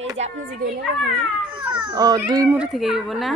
এই যে আপনি যদি নেব ও দুই মুড়ি থেকে গেব না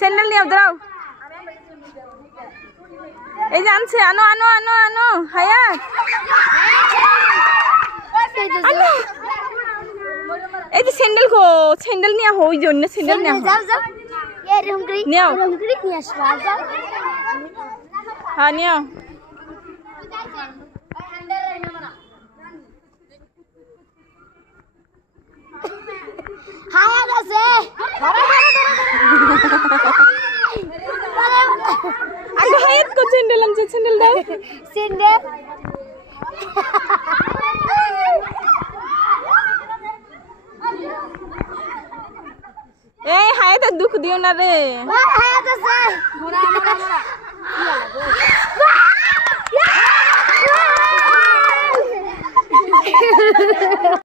স্যান্ডেল নিয়ে দাও এই যে আনছে আনো আনো আনো আনো হায়াত এই যে স্যান্ডেল কো স্যান্ডেল নিয়ে হই জন্য স্যান্ডেল নিয়ে যাও যাও এরকম করে নিও নিয়ে আসবা যাও হ্যাঁ নিও হায়াত আছে আগে হায়াত কো স্যান্ডেল আনছে স্যান্ডেল দাও স্যান্ডেল এই হায়াত দুঃখ দিও না রে হায়াত আছে